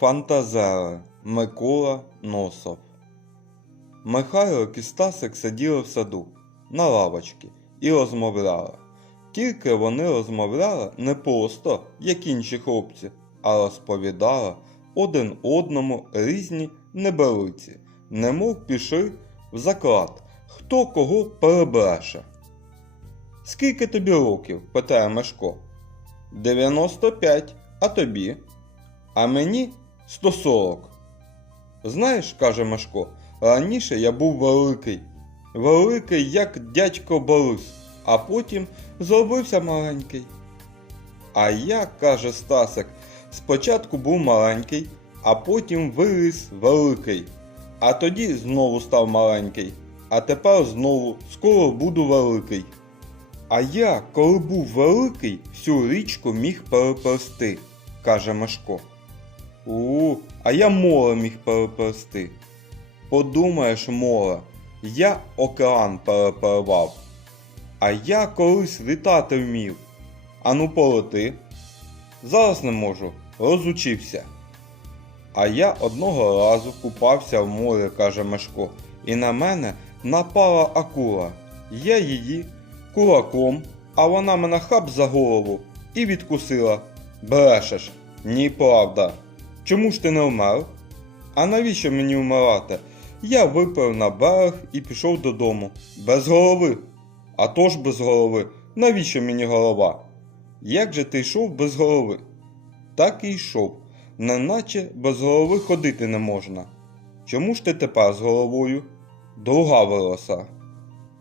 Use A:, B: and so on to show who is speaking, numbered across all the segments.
A: Фантазери Микола Носов Михайло і Стасик сиділи в саду на лавочці і розмовляли. Тільки вони розмовляли не просто, як інші хлопці, а розповідали один одному різні небелиці, немов пішли в заклад, хто кого перебреше. Скільки тобі років? питає Мешко. 95, а тобі? А мені 140. Знаєш, каже Машко, раніше я був великий. Великий, як дядько Борис, а потім зробився маленький. А я, каже Стасик, спочатку був маленький, а потім виріс великий. А тоді знову став маленький, а тепер знову скоро буду великий. А я, коли був великий, всю річку міг переплести, каже Машко. У, а я море міг переплести. Подумаєш, море, я океан перепливав. А я колись літати вмів. Ану полети. Зараз не можу, розучився. А я одного разу купався в морі, каже Мешко, і на мене напала акула. Я її кулаком, а вона мене хап за голову і відкусила. Брешеш, ні правда. Чому ж ти не вмер? А навіщо мені вмирати? Я випив на берег і пішов додому. Без голови. А то ж без голови. Навіщо мені голова? Як же ти йшов без голови? Так і йшов, неначе без голови ходити не можна. Чому ж ти тепер з головою? Друга вироса.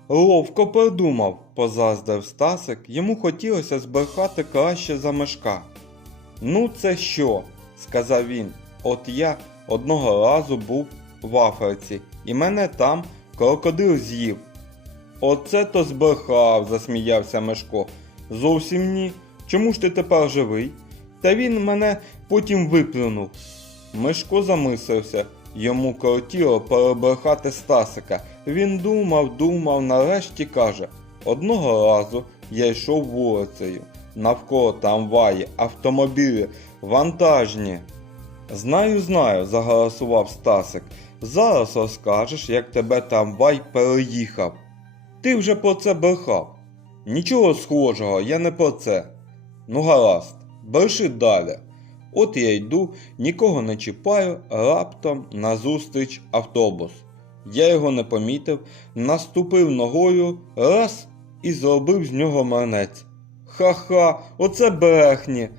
A: Ловко придумав, позаздрив Стасик, йому хотілося збрехати краще за мешка. Ну, це що? Сказав він. От я одного разу був в Африці, і мене там крокодил з'їв. Оце то збрехав, засміявся Мешко. Зовсім ні. Чому ж ти тепер живий? Та він мене потім виплюнув. Мишко замислився. Йому кортіло перебрехати Стасика. Він думав, думав, нарешті каже: Одного разу я йшов вулицею. Навколо трамваї, автомобілі, вантажні. Знаю, знаю, заголосував Стасик. Зараз розкажеш, як тебе трамвай переїхав. Ти вже про це брехав. Нічого схожого, я не про це. Ну гаразд, бреши далі. От я йду, нікого не чіпаю, раптом назустріч автобус. Я його не помітив, наступив ногою, раз і зробив з нього манець. Ха-ха, оце брехні.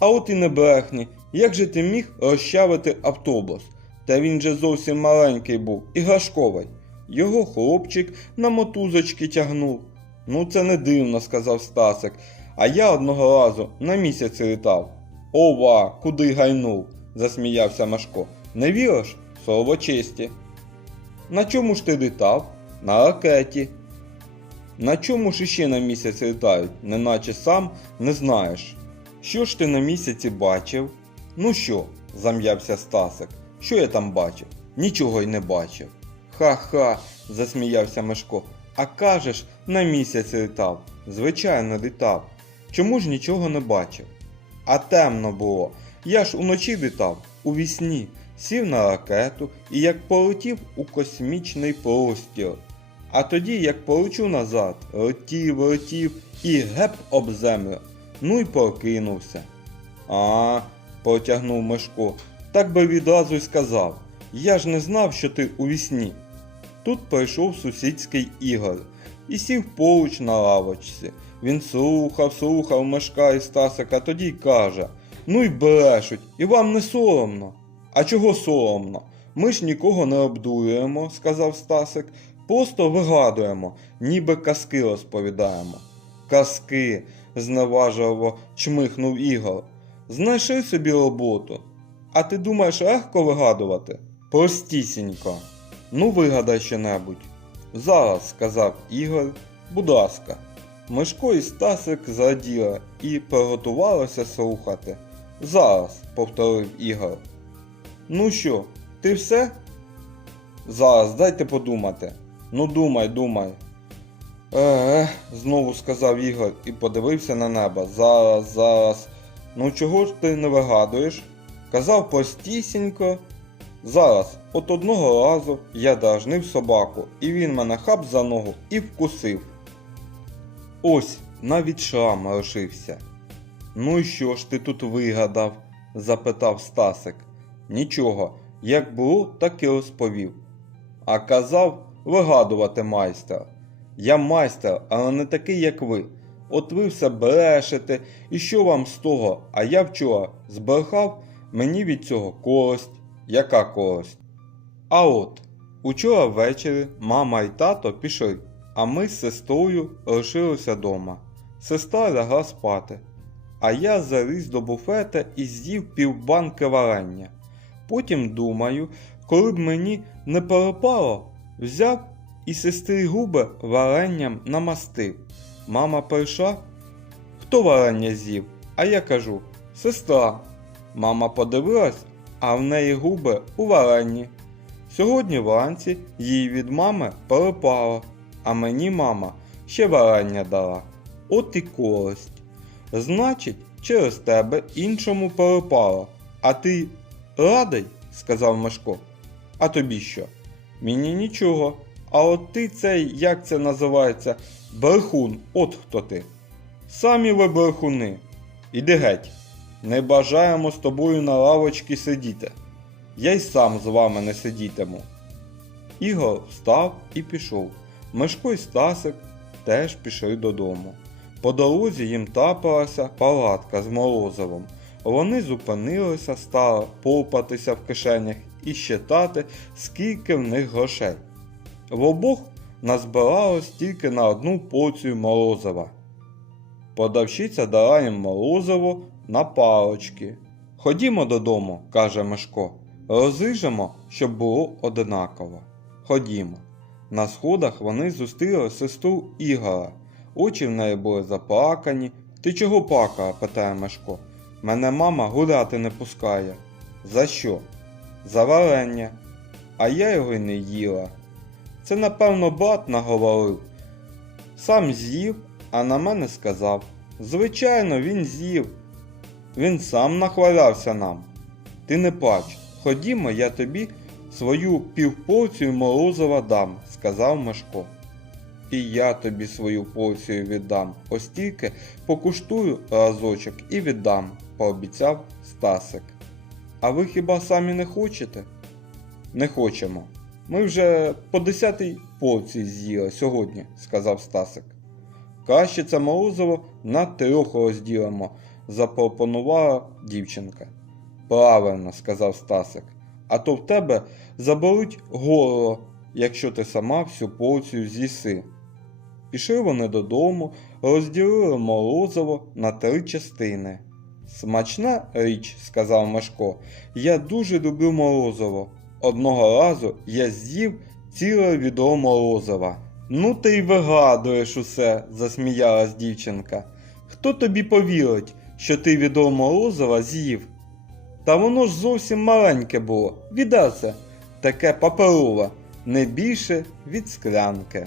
A: А от і не брехні. Як же ти міг розчавити автобус? Та він же зовсім маленький був, іграшковий. Його хлопчик на мотузочки тягнув. Ну це не дивно, сказав Стасик. А я одного разу на місяць літав. Ова, куди гайнув? засміявся Машко. Не віриш? Слово честі. На чому ж ти літав? На ракеті. На чому ж іще на місяць літають, неначе сам не знаєш. Що ж ти на місяці бачив? Ну що, зам'явся Стасик. Що я там бачив? Нічого й не бачив. Ха-ха, засміявся Мешко. А кажеш, на місяць літав. Звичайно, літав. Чому ж нічого не бачив? А темно було. Я ж уночі літав, у вісні, сів на ракету і як полетів у космічний простір. А тоді, як полечу назад, летів, летів і геп об землю. Ну й прокинувся. А, потягнув Мишко, так би відразу й сказав. Я ж не знав, що ти у вісні. Тут прийшов сусідський Ігор і сів поруч на лавочці. Він слухав, слухав Мишка і Стасика, тоді й каже: Ну й брешуть, і вам не соромно. А чого соромно? Ми ж нікого не обдурюємо, сказав Стасик, просто вигадуємо, ніби казки розповідаємо. Казки, зневажливо чмихнув Ігор. Знайшли собі роботу. А ти думаєш легко вигадувати? Простісінько. Ну, вигадай що-небудь. Зараз, сказав Ігор, будь ласка. Мишко і Стасик зраділи і приготувалися слухати. Зараз, повторив Ігор. Ну що, ти все? Зараз дайте подумати. Ну думай, думай. Еге, знову сказав Ігор і подивився на небо. Зараз, зараз. Ну чого ж ти не вигадуєш? казав простісінько. Зараз, от одного разу, я дражнив собаку, і він мене хап за ногу і вкусив. Ось, навіть шрам лишився. Ну і що ж ти тут вигадав? запитав Стасик. Нічого, як було, так і розповів. А казав вигадувати майстер. Я майстер, але не такий, як ви. От ви все брешете, і що вам з того? А я вчора збрехав, мені від цього користь. Яка користь? А от, учора ввечері мама і тато пішли, а ми з сестрою лишилися дома. Сестра лягла спати, а я заліз до буфета і з'їв півбанки варення. Потім думаю, коли б мені не перепало, взяв і сестри губи варенням намастив. Мама прийшла, хто варення з'їв? А я кажу, сестра. Мама подивилась, а в неї губи у варенні. Сьогодні вранці їй від мами перепало, а мені мама ще варення дала. От і користь. Значить, через тебе іншому перепало. А ти радий? сказав Мешко. А тобі що? Мені нічого. А от ти цей, як це називається, брехун, от хто ти. Самі ви брехуни. Іди геть. Не бажаємо з тобою на лавочці сидіти. Я й сам з вами не сидітиму. Ігор встав і пішов. Мишко й Стасик теж пішли додому. По дорозі їм трапилася палатка з морозивом. Вони зупинилися, стали повпатися в кишенях і щитати, скільки в них грошей. В обох назбиралось тільки на одну порцію морозива. Продавщиця дала їм морозиво на палочки. Ходімо додому, каже Мишко. Розріжемо, щоб було одинаково. Ходімо. На сходах вони зустріли сестру Ігора. Очі в неї були заплакані. Ти чого плакала? питає Мишко. Мене мама гуляти не пускає. За що? За варення. А я його не їла. Це, напевно, брат наговорив. Сам з'їв, а на мене сказав. Звичайно, він з'їв. Він сам нахвалявся нам. Ти не плач. Ходімо, я тобі свою півпорцію морозива дам, сказав Мишко. І я тобі свою порцію віддам. Ось тільки покуштую разочок і віддам, пообіцяв Стасик. А ви хіба самі не хочете? Не хочемо. Ми вже по десятій порції з'їли сьогодні, сказав Стасик. Краще це морозиво на трьох розділимо, запропонувала дівчинка. Правильно, сказав Стасик, а то в тебе заболить горло, якщо ти сама всю порцію з'їси. Пішли вони додому, розділили морозиво на три частини. Смачна річ, сказав Мешко, я дуже люблю морозиво. Одного разу я з'їв ціле відро морозива. Ну ти й вигадуєш усе, засміялась дівчинка. Хто тобі повірить, що ти відро морозива з'їв? Та воно ж зовсім маленьке було, відася, таке паперове, не більше від склянки.